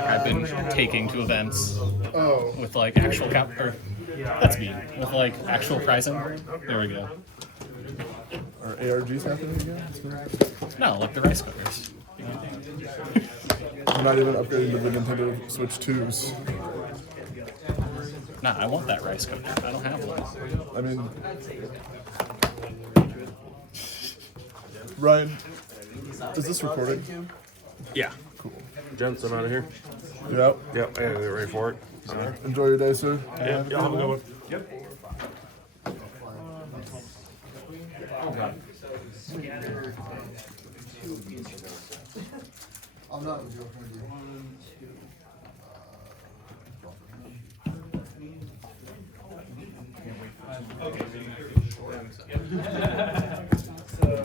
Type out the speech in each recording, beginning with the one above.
deck I've been taking to events with like actual that's mean. With like actual pricing. There we go. Are ARGs happening again? No, like the rice cookers. I'm not even upgrading to the Nintendo Switch 2s. Nah, I want that rice cooker. I don't have one. I mean, Ryan, is this recording? Yeah. Cool. Gents, I'm out of here. Yep. Yep, and we're ready for it. Enjoy your day, sir. Yeah, y'all have a good one. Yep. I'm not joking with you.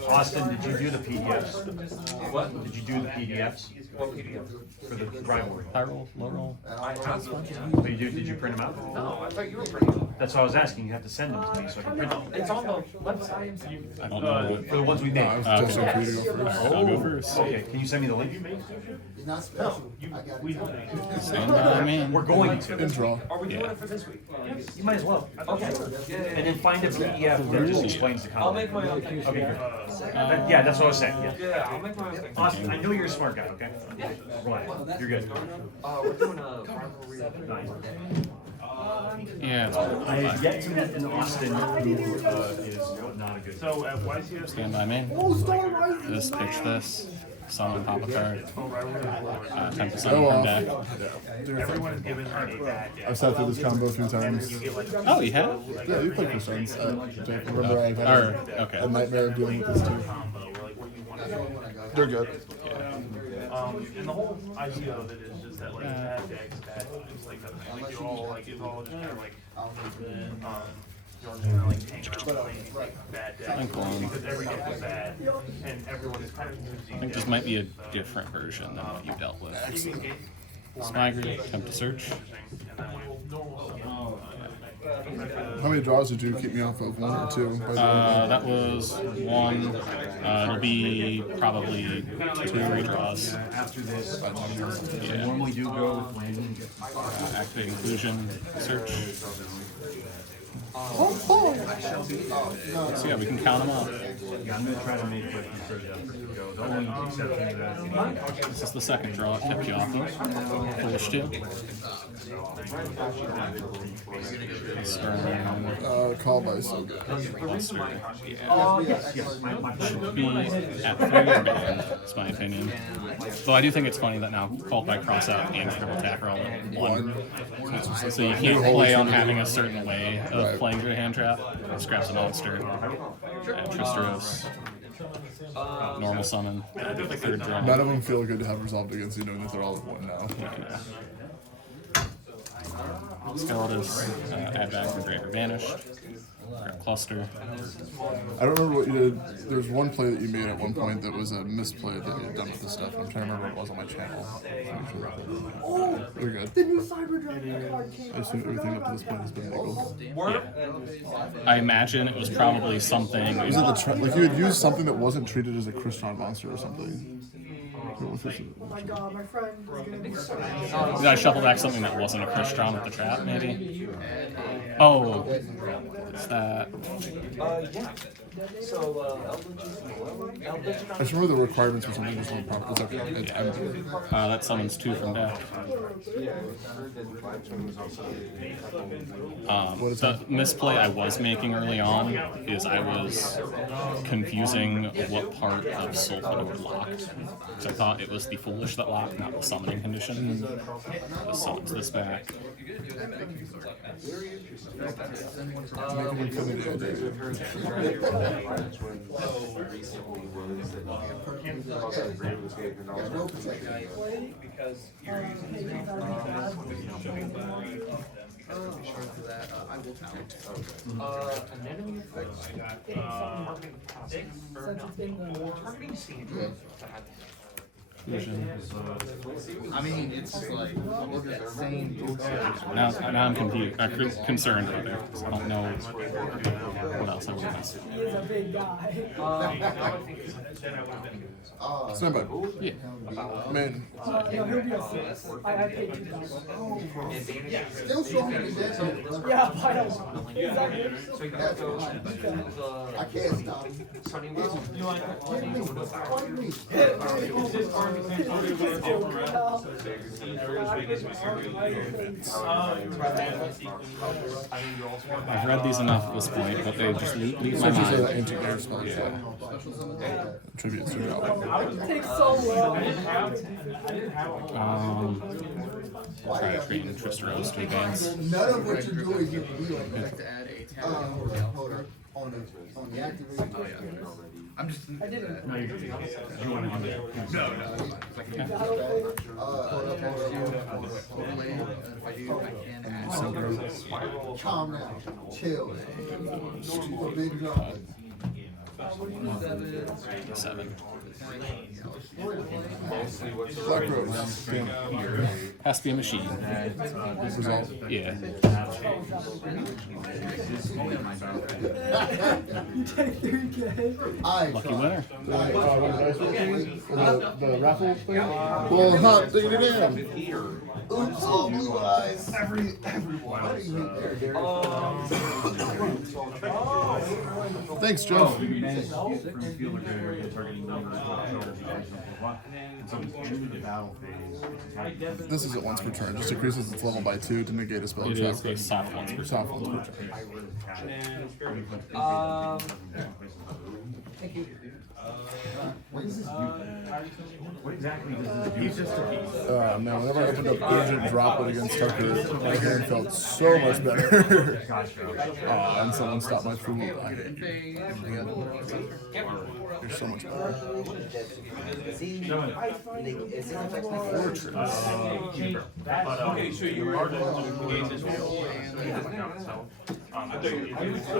Austin, did you do the PDFs? What? Did you do the PDFs? What PDF? For the rivalry? High roll, low roll. But did you print them out? No, I thought you were printing them. That's what I was asking. You have to send them to me so I can print them. It's on the website. I don't know. For the ones we made. Just so for you to go first. I'll go first. Okay, can you send me the link? It's not special. I got it. Stand by me. We're going to. Intro. Are we doing it for this week? You might as well. Okay. And then find a PDF that just explains the content. I'll make my own thing. Okay, good. Yeah, that's what I was saying, yeah. Yeah, I'll make my own thing. Austin, I know you're a smart guy, okay? Relax. You're good. We're doing a rivalry. Yeah, it's I have yet to meet an Austin who is not a good. So at YCS, stand by me. Just pitch this. Summon, pop a card. Attempt to summon from deck. everyone is given like a bad I've sat through this combo a few times. Oh, you have? Yeah, you played Crystron. Remember I had Okay. a nightmare of dealing with this too. combo, like what you want to do. They're good. And the whole idea of it is just that like bad decks, bad vibes, like that, like you're all like it's all just kind of like you're kind of like hanging around playing like bad decks because every deck is bad and everyone is kind of using. I think this might be a different version than what you dealt with. Smiger, attempt to search. How many draws did you keep me off of? 1 or 2? That was 1. It'll be probably 2 or 3 draws. After this, I normally do go with landing. Activate inclusion, search. So yeah, we can count them up. Yeah, I'm gonna try to make what you said go. The only exception to that is This is the second draw it kept you off of. Foolish 2. Call by so good. yes. Should be at 3 or banned, is my opinion. Though I do think it's funny that now Called by Crossout and Triple Attack are all at 1. So you can't play on having a certain way of playing through a hand trap. Scraps a monster. Tristros. Normal summon. The third draw. None of them feel good to have resolved against you, knowing that they're all at 1 now. Skeletons, add back from Grave or Banished. Grab Cluster. I don't remember what you did. There was one play that you made at one point that was a misplay that you had done with this stuff. I'm trying to remember what it was on my channel. You're good. The new Cyber Dragon card came I assume everything up to this point has been legal. I imagine it was probably something. Was it the like you had used something that wasn't treated as a Crystron monster or something? Oh my god, my friend is gonna be so Did I shuffle back something that wasn't a Crystron with the trap, maybe? Oh, is that? I just remember the requirements for something was on proper. It's okay. That summons 2 from deck. The misplay I was making early on is I was confusing what part of Sulfur locked. So I thought it was the Foolish that locked, not the summoning condition. This summons this back. Vision. I mean, it's like, look at that same. Now I'm confused. Concerned rather. 'Cause I don't know what else I would miss. He is a big guy. Stand by. Yeah. Man, No, he'll be a 6. I paid $2,000. Still stronger than that. Yeah, but I don't. Is that good? So you can go to I can't stop him. Sunny World. You like that? Fight me. I've read these enough at this point, but they just leave my such as an mind. anti-air spell. Yeah. Tributes to job. It takes so long. Try to train Crystron to advance. None of what you're doing, you can be I'd like like to add a that. tab. Hold on the activate. I'm just. I didn't. No, you want to do that? No, no. Overlay, if I do, I can add. Calm down. Chill. A big drop. 7. Black Rose. Damn. Has to be a machine. Resolve. Yeah. You take 3K. Lucky winner. The raffle thing? Well, hot diggity damn. Oops, all blue eyes. Everyone. What do you mean there, Derek? Thanks, Joe. From field or area, targeting numbers, and so it's in the battle phase. This is at once per turn. Just increases its level by 2 to negate a spell It check. is a soft once per Soft ones per turn. What is this? What exactly does this do? No, whenever I opened up Urgent Drop It against Tucker, my hand felt so much better. And someone stopped my free will die. You're so much better. Okay, so you are the game this video. I thought you were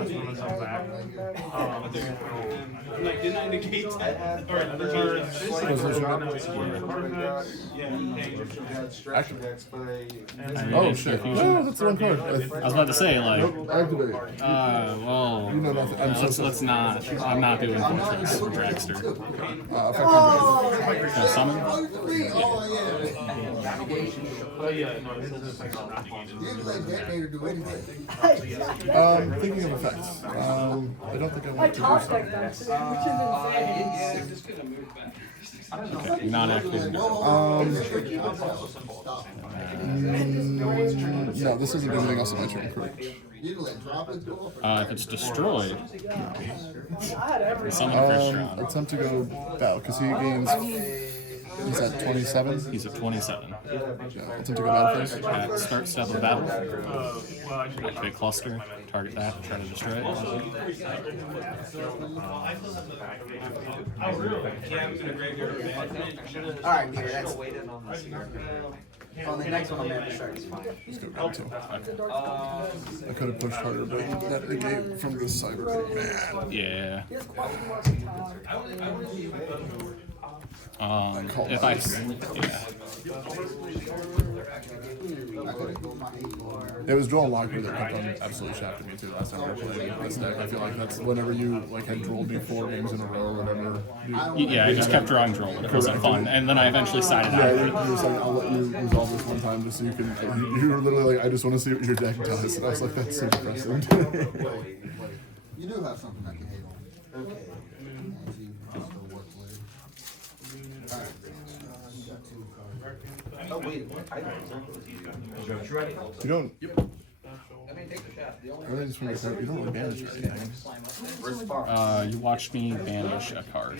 doing myself back. Like, didn't I negate that? Or Oh shit. Oh, that's the wrong card. I was about to say, like, Activate. well, You know nothing. I'm so let's not. I'm not doing Fortress or Dragster. effect on Can I summon? Oh, yeah, no, this is like not You didn't let Detonator do anything. Thinking of effects. I don't think I I want to do tossed something. that actually, which is insane. Okay, you're not activating it. No, this isn't doing anything else in my turn, correct? You didn't let drop it go. If it's destroyed, I had everything. summon Crystron. Attempt to go battle, because he gains. He's at 27. He's at 27. Yeah, attempt to go battle phase. At start step of battle, activate cluster, target that, try to destroy it. Alright, Peter, that's. On the next one, I'm gonna start. It's fine. Let's go round 2. I could have pushed harder, but that negate from this cyber. Man. Yeah. He has question marks in time. If I, yeah. It was Joel Locker that kept on absolutely shafting me too last time I played this deck. I feel like that's whenever you like had drolled me 4 games in a row or whatever. Yeah, I just kept drawing droll. It wasn't fun, and then I eventually sided Yeah, out. you were just like, I'll let you resolve this one time just so you can. You were literally like, I just want to see what your deck does. And I was like, that's so depressing. You do have something I can hate on. Okay. Oh, wait, I don't You don't. Everything's from your turn. You don't really manage or anything. You watched me banish a card.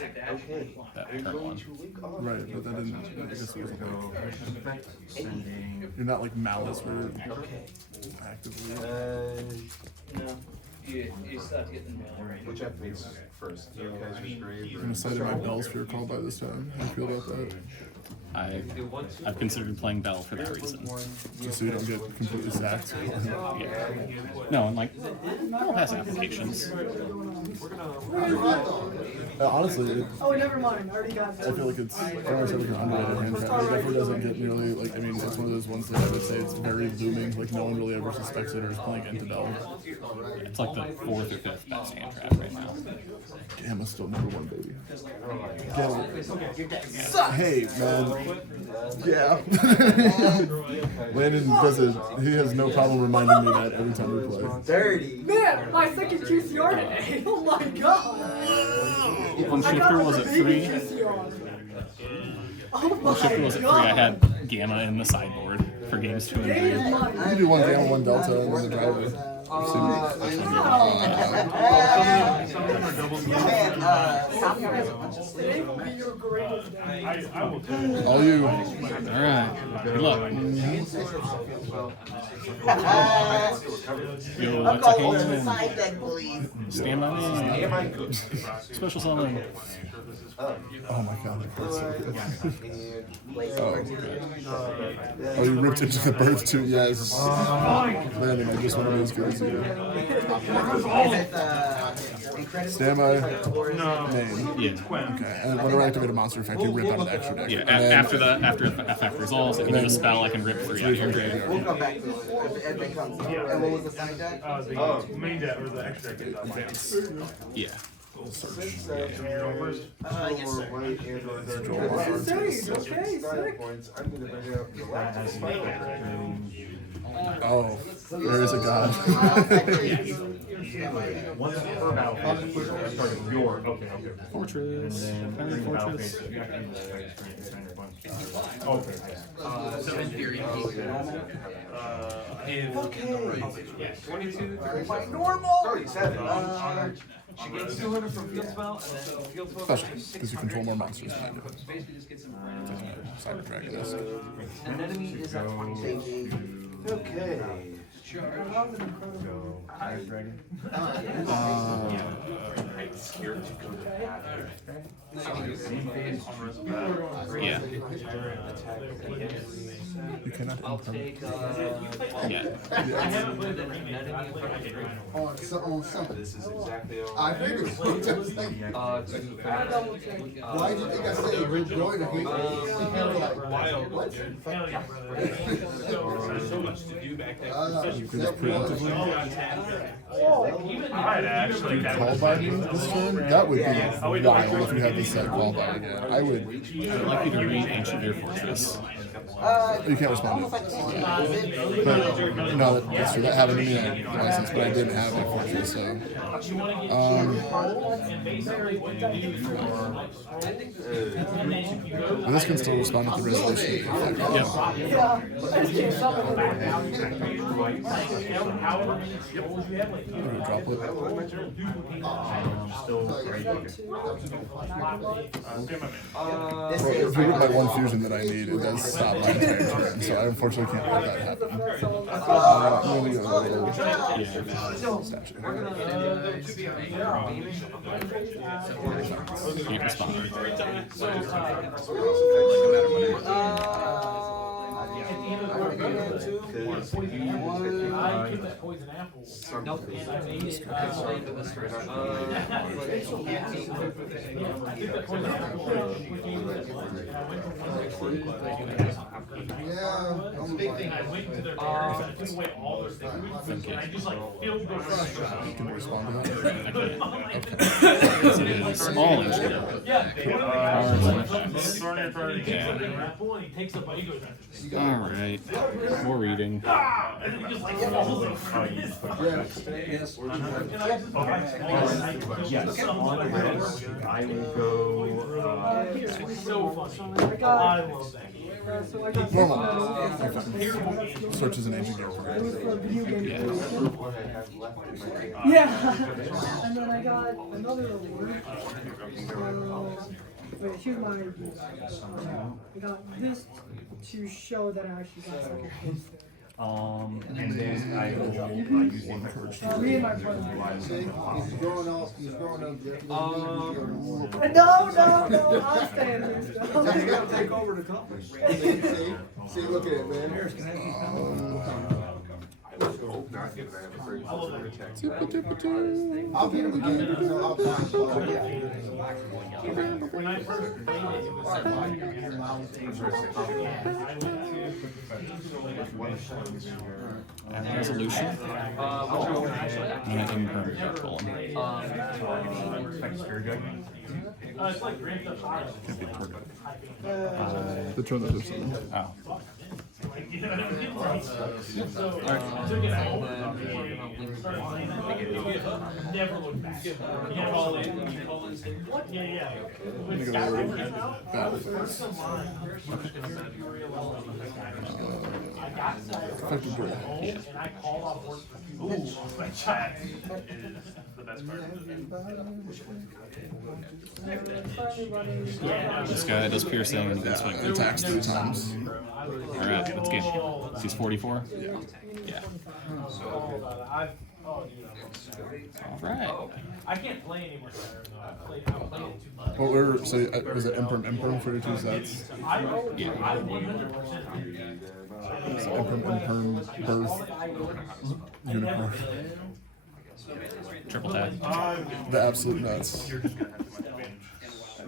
That turn 1. Right, but that didn't. I guess it wasn't like. Sending. You're not like Malice where you're actively. Which activates first? You guys are great. I'm gonna cite my bells for your call by this time. How do you feel about that? I've considered playing Bell for that reason. Just so you don't get completely sacked. Yeah. No, and like, Bell has applications. Honestly, Oh, never mind. I already got I feel like it's almost like an underrated hand trap. It definitely doesn't get nearly like. I mean, it's one of those ones that I would say it's very looming. Like no one really ever suspects it or is playing into Bell. It's like the 4th or 5th best hand trap right now. Gamma's still #1, baby. Gamma. Hey, man. Yeah. Landon does it. He has no problem reminding me that every time we play. Dirty. Man, my second QCR today. Oh my god. When I Shifter got was like at a baby 3, QCR. Oh when my Shifter was at 3, I god. had Gamma in the sideboard for games 2 and Today 3. is You mine. can do 1 Gamma, 1 Delta, and then the driver. Some of them are double. Man, South has a bunch of Today will be your greatest day. I will tell you. All you. Alright, good luck. Yo, I'm what's a going to the hand? side deck, please. Stand by me. Special summon. Oh my god. That hurts so good. Wait, Oh, you ripped into the birth too? Yes. Landon, I just want to be as good as you. Stand by. Name. Yeah. Okay. And whenever I activate a monster effect, you rip out of the extra deck. Yeah, And then- after the effect resolves, if you do a spell, I can rip 3 out of your graveyard. We'll come back to it if it comes up. And what was the side deck? The main deck or the extra deck is Lance. Yeah. You're going first. yes, sir. Okay, sick. Oh, there is a god. Once per battle phase, starting with your, okay. Fortress. Fire Fortress. Okay. So in theory, if 22, 35, Normal. 37. She gets 200 from field spell, and then field spell. Special, because you control more monsters than I do. Basically, just gets some. Cyber Dragon-esque. An enemy is at 26. Okay. Yeah. You cannot I'll impermanent. take. Yeah. I haven't put an enemy in front of me. On something. This is exactly I figured. To add. Why do you think I said we're going to hate? So much to do back there. You can just preemptively I'd actually call by me this turn. That would be wild if you had this set call by again. I would. I'd like you to read Ancient Air Fortress. You can't respond to it. But no, that's true. That happened to me on license, but I didn't have a fortress, so. But this can still respond with the resolution. Yeah. Yeah, I just can't stop it. Droplet. Well, if you rip my 1 fusion that I need, it does stop my entire turn, so I unfortunately can't let that happen. I'm gonna go statue. Can't respond. Nope. Yeah. Big thing, I went to their parents and I took away all their things. And I just like filled those restaurants. You can respond to that. I can't. Because it is all Ancient Air. He takes up, he goes after me. Alright. More reading. And he just like falls over. Yes, on red, I will go, It's so funny. I got, I love that game. so I got Normal. this Search is an ancient game for It was for a video game. Yeah. Yeah. And then I got another award. Wait, here's my idea. I got this to show that I actually got second place. and then I will use one first. Me and my brother. He's growing up. He's growing up. No, I'm staying here still. You're gonna take over the company. See, look at it, man. I'll get him again. So I'll find when I first played it, it was like on the computer. I went to And resolution. And an impermanent colon. it's like Grand Theft Auto. The turn that there's something. Oh. You know what I mean? So, I took it home and started playing it. Never looked back. You call in, yeah. When Skyrim came out, the first of mine, Effective break. and I called off work for 2 weeks. My chat is the best part. This guy does piercing and can swing. Attacks 3 times. Alright, let's get. He's 44? Yeah. Alright. I can't play anymore. I played it too much. What were, so, was it imperm for your 2 sets? I 100%. So imperm, birth, unicorn. Triple tag. The absolute nuts.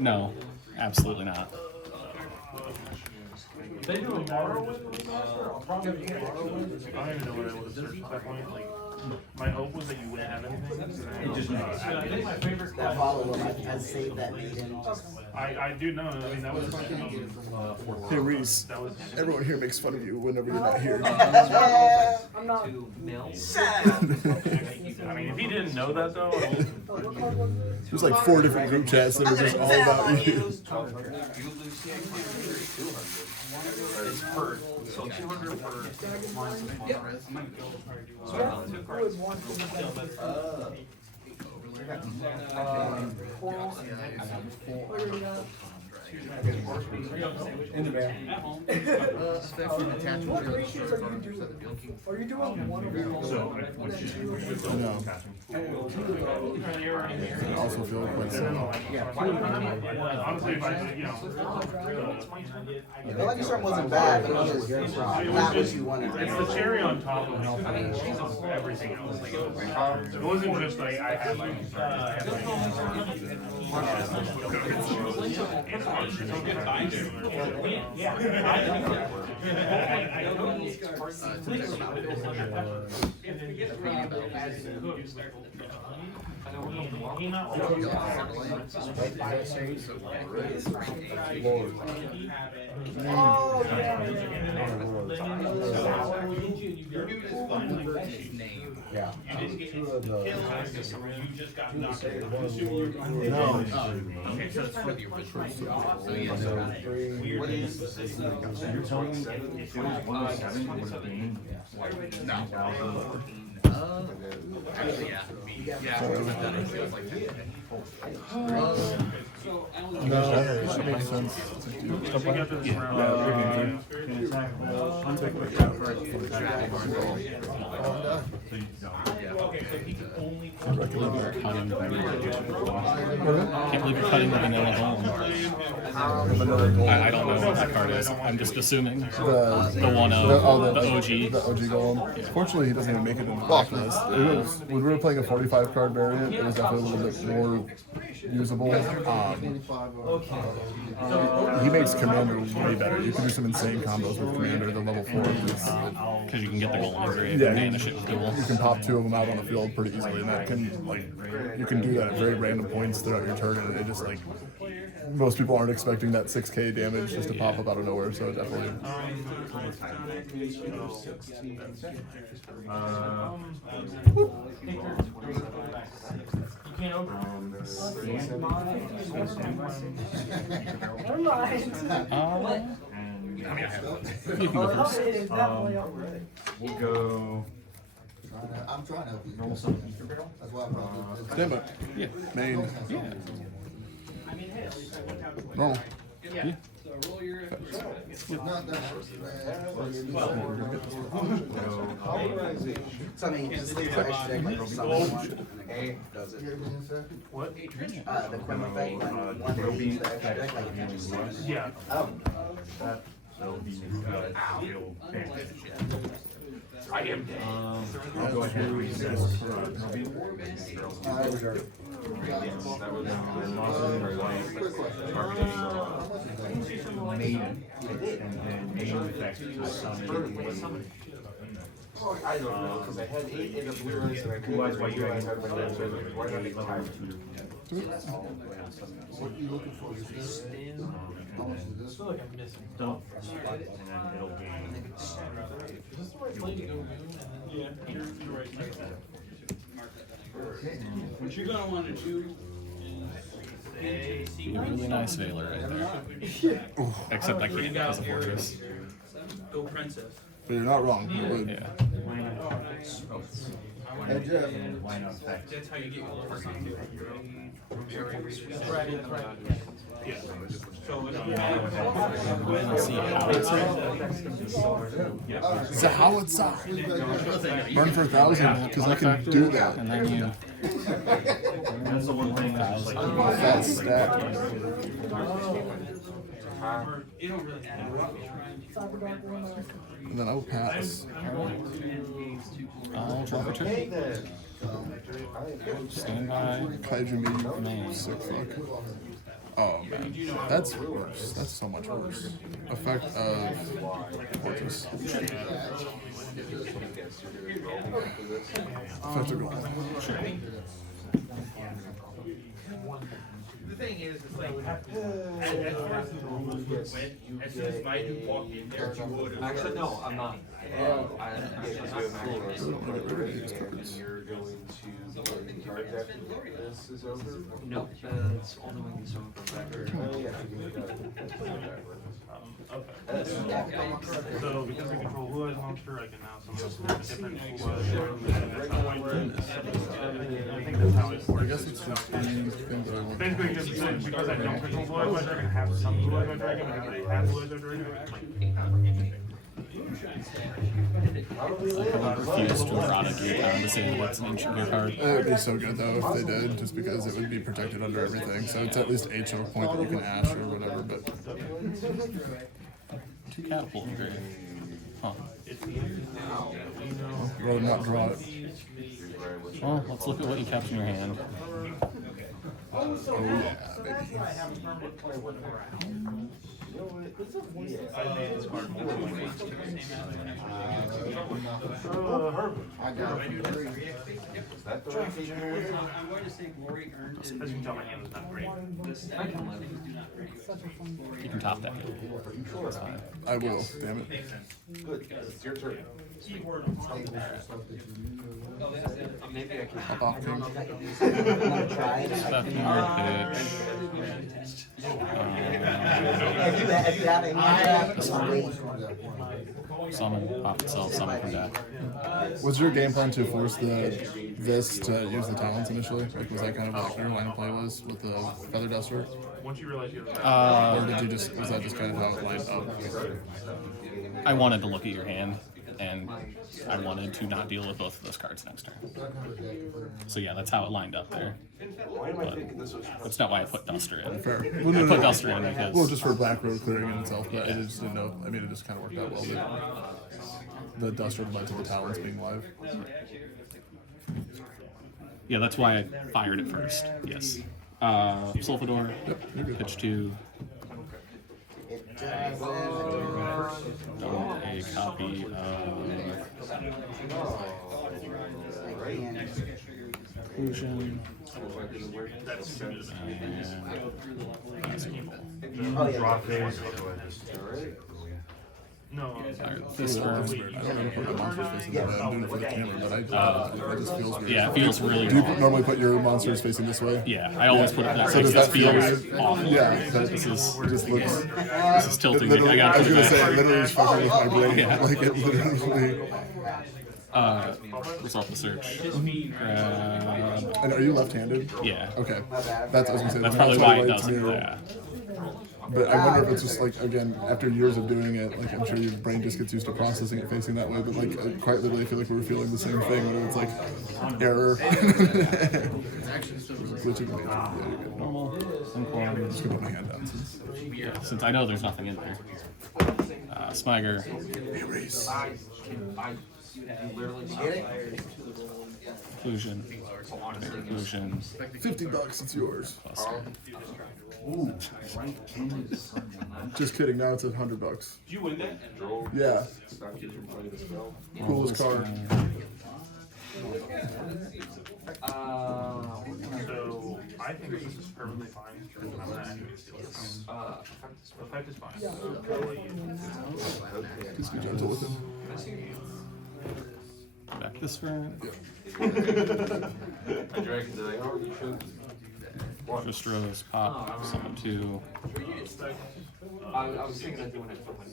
No, absolutely not. They do a Morrowind remaster? I'll probably do Morrowind. I don't even know what I would have searched at that point. Like, my hope was that you wouldn't have anything. I think my favorite That class. follow-up, I saved that meeting. I do know. I mean, that was. Hey Reese, That was. everyone here makes fun of you whenever you're not here. I'm not. I mean, if he didn't know that though, I mean, There's like 4 different group chats that are just all about you. it's per. So 200 per. What ratios are you doing? Are you doing 1 over 1? No. I also feel quite similar. Honestly, if I did, you know. The Lucky Storm wasn't bad, but it was just not what you wanted. It's the cherry on top of everything else. It wasn't just like I had like. Yeah. No, that makes sense. Can't believe you're cutting the vanilla golem. I don't know what the card is. I'm just assuming. The 1-0, the OG. The OG golem. Fortunately, he doesn't even make it in the blacklist. When we were playing a 45 card variant, it was definitely a little bit more usable. He makes Commander way better. You can do some insane combos with Commander, the level 4. Because you can get the golem grade Yeah, and banish it with duel. you can pop 2 of them out on the field pretty easily, and that can, like, you can do that at very random points throughout your turn, and it just, like, most people aren't expecting that 6k damage just to pop up out of nowhere, so definitely. Never mind. You can go first. It is definitely up there. We'll go. I'm trying to help you. Normal summon ether barrel. That's why I brought it. Stand by. Yeah. Main. Yeah. Normal. Yeah. Not that. So I mean, just leave the extra deck like summon one, and it does it. What? The Quim effect, like one that use the extra deck, like you just summon it. Yeah. Oh. That'll be real fantastic. I am. I'll go ahead and read this for Reserve. that was made it and then aim effect to some. I don't know, because I had 8 in the blue eyes and I couldn't. Blue eyes, white dragons, Why not make time? What are you looking for? Is this? How much is this? Don't. And then it'll gain. What you're gonna wanna do Be a really nice Veiler right there. Except I can't as a fortress. go princess. But you're not wrong. You would. Yeah. And line of effect. That's how you get your first Yeah. So if you Let's see how it's Is that how it's up? Burn for 1,000 because I can do that. and then you That's the one thing that's like. Fat stack. You don't really And then I'll pass. I'll drop a trick. Stand by. Kaiju Man. me. Sick fuck. Oh man. That's worse. That's so much worse. Effect of Fortress. Effect of gold. The thing is, it's like, at first, as soon as my dude walked in there, you would have. Actually, no, I'm not. You're going to play the cards after this is over? No, it's only when you summon from back. Oh, yeah. So because I control Blue Eyes Monster, I can now summon a different Blue Eyes and that's how I do it. I think that's how it I works. guess it's just things that I want. Basically, just because I don't control Blue Eyes Monster, I can have some Blue Eyes Monster, but if they have Blue Eyes Monster, I would refuse to draw a gear down to say what's an ancient gear card. It would be so good though if they did, just because it would be protected under everything. So it's at least a choke point that you can ash or whatever. But 2 catapult in grave. Huh. rather not draw it. Well, let's look at what you kept in your hand. Oh yeah, baby. I made this card multiple ways. I got it. That the right thing? I'm going to say glory earned As you can tell, my hand was not great. the second one. Do not bring You can top that. That's fine. I will. Damn it. Good, it's your turn. Maybe I can. Hop off, king. Stuff in your pitch. Summon, pop itself, summon from death. Was your game plan to force this to use the talents initially? Like, was that kind of like your line of play was with the Feather Duster? Once you realize you have Or did you just, was that just kind of how it lined up? I wanted to look at your hand, and I wanted to not deal with both of those cards next turn. So yeah, that's how it lined up there. But that's not why I put Duster in. Fair. I Well, no, put no. Duster in because Well, just for Black Road clearing in itself, but I just didn't know. I mean, it just kind of worked out well. The Duster led to the talents being live. yeah, that's why I fired it first. Yes. Sulfador, pitch 2. A copy of Inclusion. Draw phase. no. This I one. don't know put the monster's face in the bed. I'm doing it for the camera, but it just feels weird. Yeah, it feels really Do you wrong. normally put your monsters facing this way? Yeah, I always put it that So way. does It that feel feels weird? awful. Yeah, that This is it just looks. this is tilting me. I Literally, got I was to gonna do say, that. it literally is fucking with my brain. Yeah. Like it literally. Result the search. And are you left-handed? Yeah. Okay, that's I was gonna say. That's the probably mouse why it relates does it. to- Yeah. But I wonder if it's just like, again, after years of doing it, like I'm sure your brain just gets used to processing it facing that way. But like, quite literally, I feel like we were feeling the same thing when it's like error. Glitching away. Yeah, you're good. Normal. I'm Simple. just gonna put my hand down since. Yeah, since I know there's nothing in there. Smiger. Erase. Inclusion. Inclusion. $50, it's yours. Plus Just kidding, now it's $100. Did you win that? Yeah, Stop you from playing a spell. coolest card. So I think this is perfectly fine. I'm gonna actually steal this. Effect is fine. Just be gentle with him. back this round. I drank it today. Oh, you should. Crystron, pop, summon 2. I was thinking of doing it for my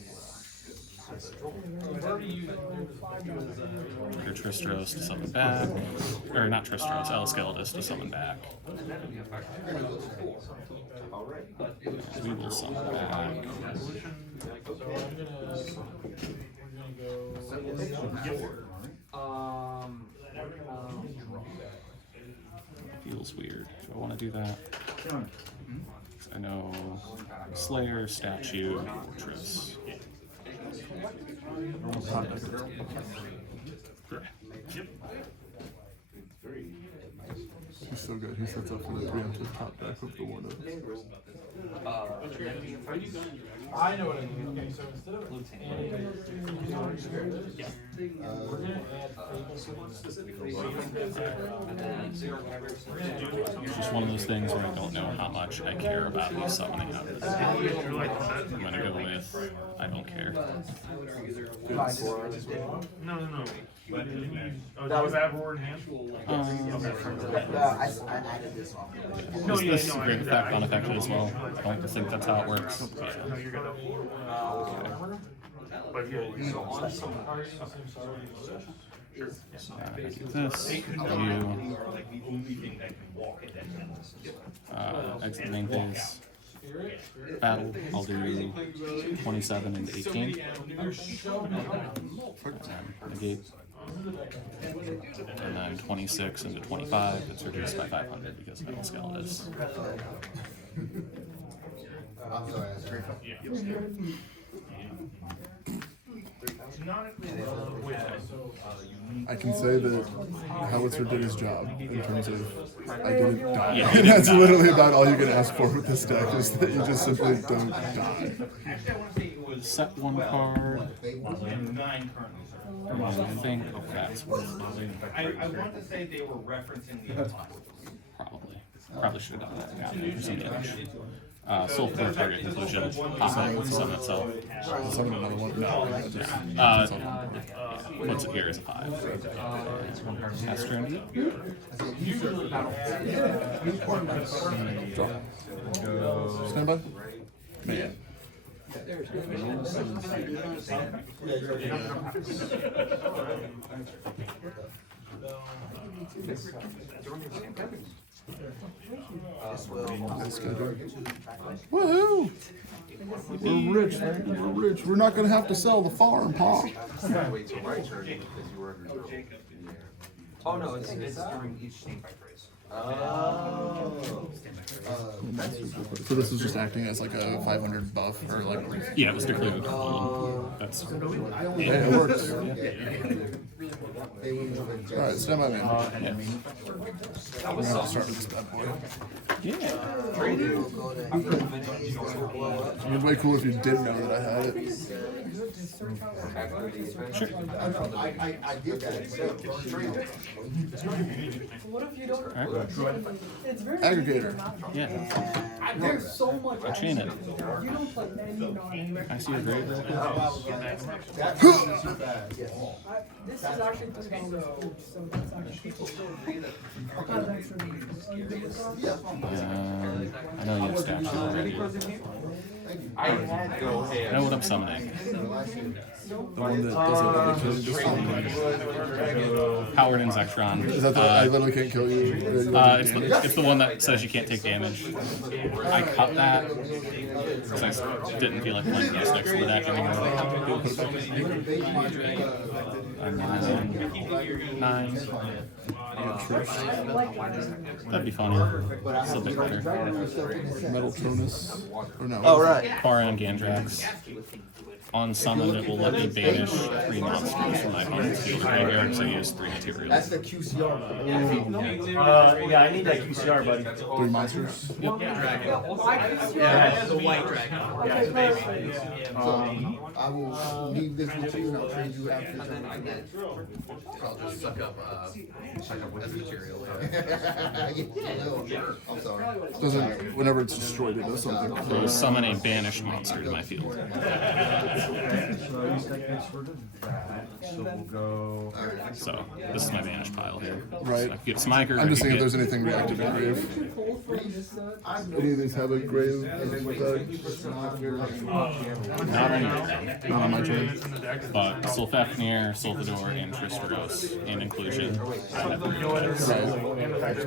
Your Tristros to summon back. Or not Tristros, Elskeldis to summon back. We will summon back. Feels weird. Do I want to do that? I know Slayer, Statue, Fortress. He's so good. He sets up for the preemptive top deck with the 1-0. I know what I mean. Okay, so instead of It's just one of those things where I don't know how much I care about these summoning out of this. I'm gonna go with I don't care. No. Oh, that was that roar in hand? I added this on. No, Is yeah, this no, I great did effect that. unaffected as well? I don't think that's how it works. No, you're gonna. But yeah, you know, on some cards, sure. I do this, exit main phase. Battle, I'll do 27 and 18. Negate. And then 26 into 25, it's reduced by 500 because metal skeleton. I'm sorry, that's very I can say that Howitzer did his job in terms of I didn't die. Yeah, And that's literally about all you can ask for with this deck is that you just simply don't die. Set one card. 9 currently, sir. I think that's worth doing. I want to say they were referencing the Probably should have done that. Yeah, for some damage. Soul for target conclusion. Pop it, summon itself. Summon another one. No. Puts it here as a 5. Pass turn. Stand by. Man. Woohoo! We're rich, man. We're rich. We're not gonna have to sell the farm, huh? Wait till my turn because you were under drill. Oh no, it's during each snake fight race. So this is just acting as like a 500 buff or like. Yeah, it was declared. That's Yeah, it works. Alright, stand by, man. I'm gonna have to start with this bad boy. yeah. It'd be way cool if you didn't know that I had it. I did that. What if you don't? Alright. It's very Aggregator. Yeah. There's so much. I chain it. You don't play any non. I see a grave real quick. This is actually $3 each, so that's actually that's actually. I know you have statue already. I had to go I know what I'm summoning. The one that doesn't let me kill you, just summon me. Howard and Zectron. Is that the I literally can't kill you? It's the one that says you can't take damage. I cut that because I didn't feel like playing this next to the deck anymore. And then 9. That'd be funny. It's a bit better. Metal Tronus. Or no. Oh right. Quara and Gandrax. on summon, it will let me banish 3 monsters from my opponent's field graveyard, so use 3 materials. That's the QCR. Yeah, I need that QCR, buddy. 3 monsters. Yep. Yeah, the white dragon. I will leave this with you and I'll trade you after the turn. I'll just suck up as material. I'm sorry. Doesn't, whenever it's destroyed, it does something. It will summon a banished monster to my field. Okay, so at least that gets rid of that. So we'll go. So this is my banished pile here. Right. So I could get Smiker. I'm just I saying could if there's get- anything reactive in grave. Any of these have a grave Not on not on my turn. but Sulfafnir, Sulfador, and Tristros in inclusion. I have 3 effects.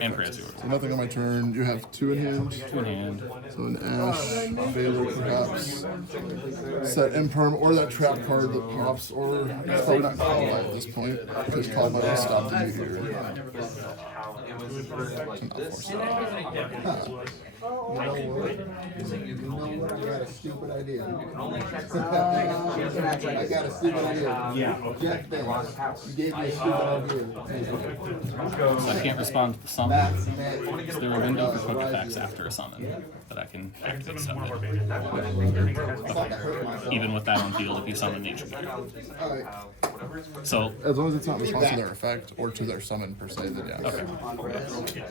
And Prazior. So nothing on my turn. You have 2 in hand. 2 in hand. So an Ash, Veiler perhaps. Set Imperm or that trap card that pops, or it's probably not Call By at this point because Call By will stop the meteor. To not force it. I got a stupid idea. I got a stupid idea. Yeah, okay. Jack Banks, you gave me a stupid idea. So I can't respond to the summon. Is there a window for quick attacks after a summon that I can activate summon? Even with that on field, if you summon nature meteor. Alright. So As long as it's not in response to their effect or to their summon per se, then yeah. okay,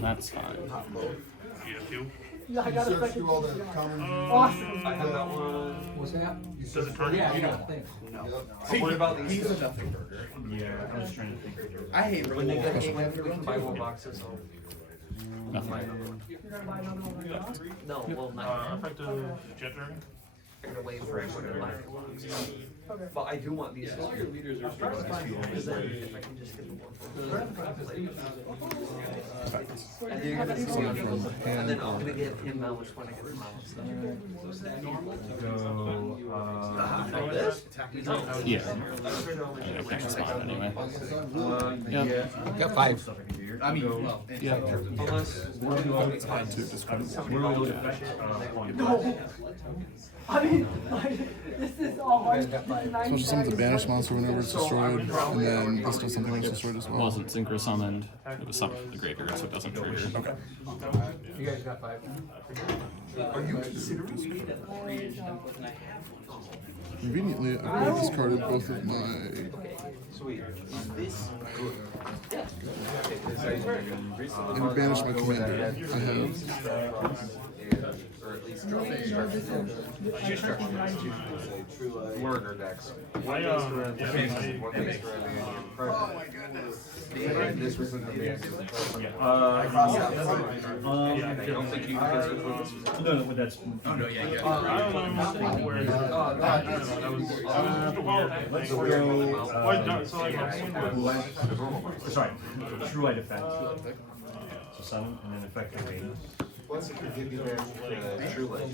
that's fine. Yeah, I got a Search second. through all the common. Awesome. What's that? Does it turn? Yeah, you don't think. What about these? Yeah, I'm just trying to think. I hate when they get buy more boxes. Nothing. You're gonna buy another one right now? No, well, not. Effective Jet Dragon. I'm gonna wait for everyone to buy it. Okay. But I do want these. All your leaders are because then if I can just get the one for and then you're gonna see and then I'm gonna get him now which one I get from Alice. Yeah. I can't respond anyway. Yeah. Got 5. I mean, well, Yeah. unless It's fine too, just kind of. I mean, like, this is all hard. This is Especially someone's a banished monster whenever it's destroyed, and then this does something when it's destroyed as It well. wasn't synchro summoned. It was summoned from the graveyard, so it doesn't trigger. Okay. you guys got 5. Are you considering? Conveniently, I've discarded both of my. Sweet. This good. And banished my commander. I have. Or at least learner decks. This was in the I don't think you guys would put this. No, but that's. Oh, no, yeah, yeah. I don't know where. I don't know. Let's go. Sorry, True Eye Defense. So 7, and then effective Venus. Once it can give you that true light.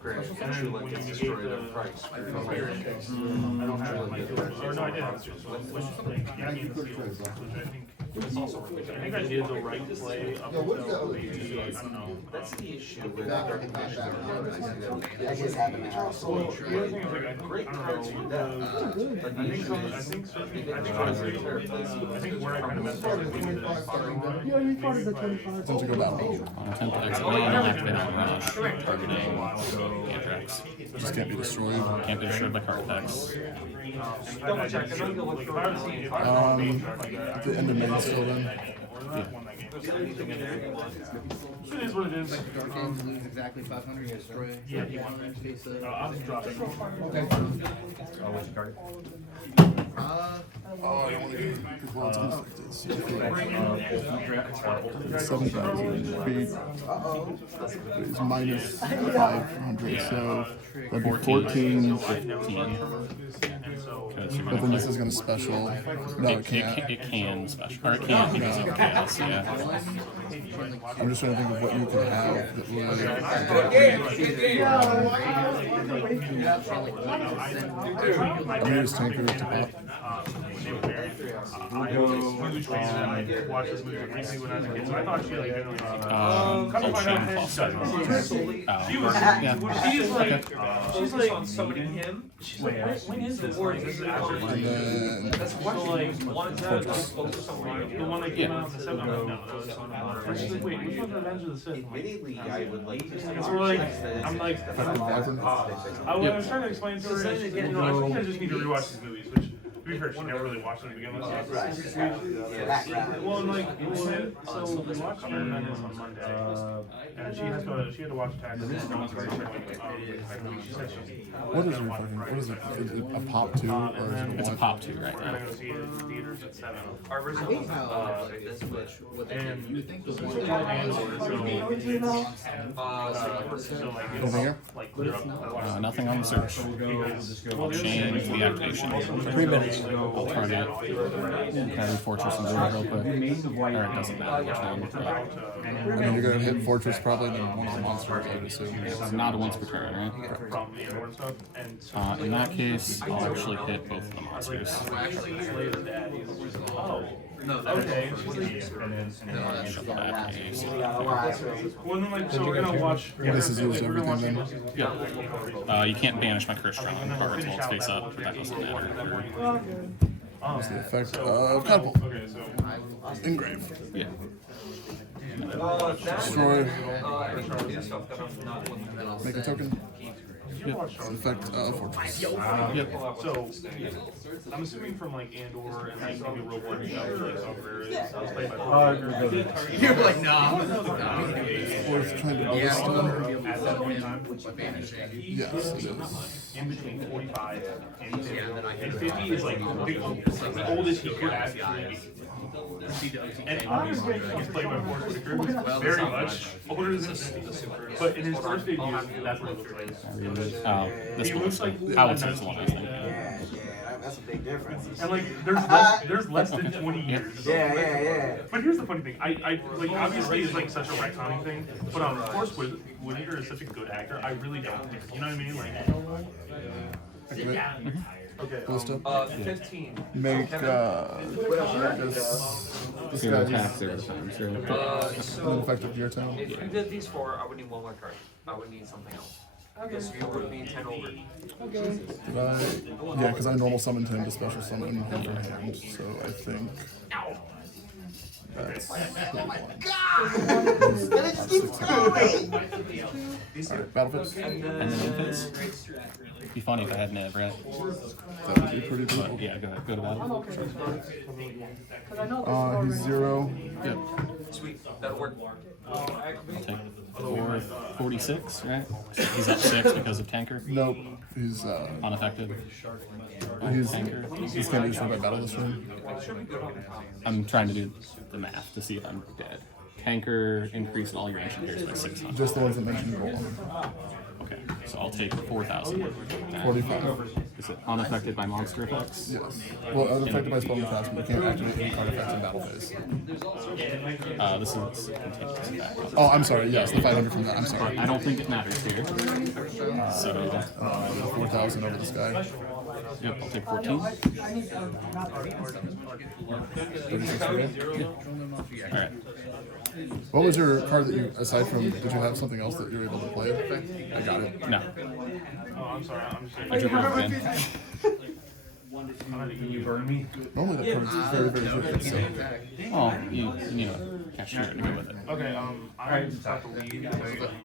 Granted, True light gets destroyed at price. I don't have my or no, I did. I think I did the right play up Yo, what is until that? maybe, I don't know. That's the issue with I just have an house. The other thing is like, I don't know. I think where I kind of messed up is maybe the starting line. Yeah, you part of the 25. Don't you go down. On attempt to exit lane, I'll activate on rush, targeting Anthrax. Just can't be destroyed. Can't be destroyed by card effects. Double check. Like, if I was seeing if I was on base or like At the end of May still then. It is what it is. exactly 500 destroy. Yeah, you want that. I'll just drop it. Oh, what's your card? Oh, I don't want to do world's inflicted. 7,000. Is minus 500, so that'd be 14. 15. But then this is going to special. No, it can't. It can special. Or it can because of chaos, yeah. I'm just trying to think of what you could have that would. I'm going to use Tanker to pop. movie train and I watched this movie recently when I was a kid, so I thought she like didn't really Oh, Shane Foster. She was, Yeah. she's like, Okay. she's like summoning him. She's like, when is this? Like, this is after And then so like, the one that came out in the 7th, I'm like, no, that was and she's like, wait, which one's Revenge of the Sith? I'm like, Admittedly, I would like to. and so we're like, I'm like, Wyvern. I was trying to explain to her, and she's like, you know, I think I just need to rewatch these movies, which, to be fair, she never really watched them to begin with. Well, and like, so we watched Iron Man on Monday, and she had to watch Attack of the Clones very quickly. She said she's what is your fucking, what is it? Is it a pop 2 or is it It's a what? pop 2 right we're now. gonna go see it in the theaters at 7. Our original, And so like, Over here? like clear up, Nothing on the search. I'll change the activation. 3 minutes. I'll target Harry Fortress and Druid real quick. Or it doesn't matter which one. And then you're gonna hit Fortress probably, and then one of the monsters, I would assume. It's not a once per turn, right? from the airborne stuff. And so In that case, I'll actually hit both of the monsters. oh, okay. Shuffle that case. Well, then like, so we're gonna watch. This is used everything then. Yeah. You can't banish my Crystron cards while it's face up, but that doesn't matter. Okay. The effect of catapult. Okay, so Engrave. Yeah. Destroy. Make a token. Effect of Fortress. Yep. So, I'm assuming from like Andor and like maybe Rogue One, you know, like Software is played by. you're like, nah. Or if trying to do this still. At that point in time, Yes, it is. in between 45 and 50. And 50 is like the oldest he could actually be. And obviously, he's played by Forrest Whitaker, very much older than 50. But in his first debut, that's what it looks like. Oh, this He one. looks like Howitzer's the one I think. Yeah, that's a big difference. And like, there's less than 20 years. Yeah. But here's the funny thing. I like obviously it's like such a retconning thing. But Forrest Whitaker is such a good actor. I really don't care. You know what I mean? Like. Activate. Okay. Ballista. 15. Make this You're guy gonna attack is 0 times, right? an effect of your turn. If you did these 4, I would need one more card. I would need something else. Because you would be 10 over. Okay. Did I? Yeah, because I normal summoned him to special summon him for hand, so I think that's Alright, battle fix. And then infants. Be funny if I had Nev, right? That would be pretty But cool. yeah, go to battle. Okay. Because I know this is He's 0. Yep. Sweet, that'll work. I'll take 46, right? He's up 6 because of tanker. Nope. He's Unaffected. Tanker. he's gonna be destroyed by battle this turn. I'm trying to do the math to see if I'm dead. Tanker increased all your ancient gears by 600. Just the ones that mentioned gold. Okay, so I'll take 4,000. 45. Is it unaffected by monster effects? Yes. Well, unaffected by spell attacks, but you can't activate any card effects in battle phase. This is continuous back. Oh, I'm sorry. Yes, the 500 from that. I'm sorry. I don't think it matters here. So, 4,000 over this guy. yep, I'll take 14. I need to not 36 for you. Alright. What was your card that you, aside from, did you have something else that you were able to play? I got it. No. Oh, I'm sorry. I'm just I took it again. You burn me? Normally that card is very, very good. So. Oh, you need a cashier to go with it. Okay, I have to leave.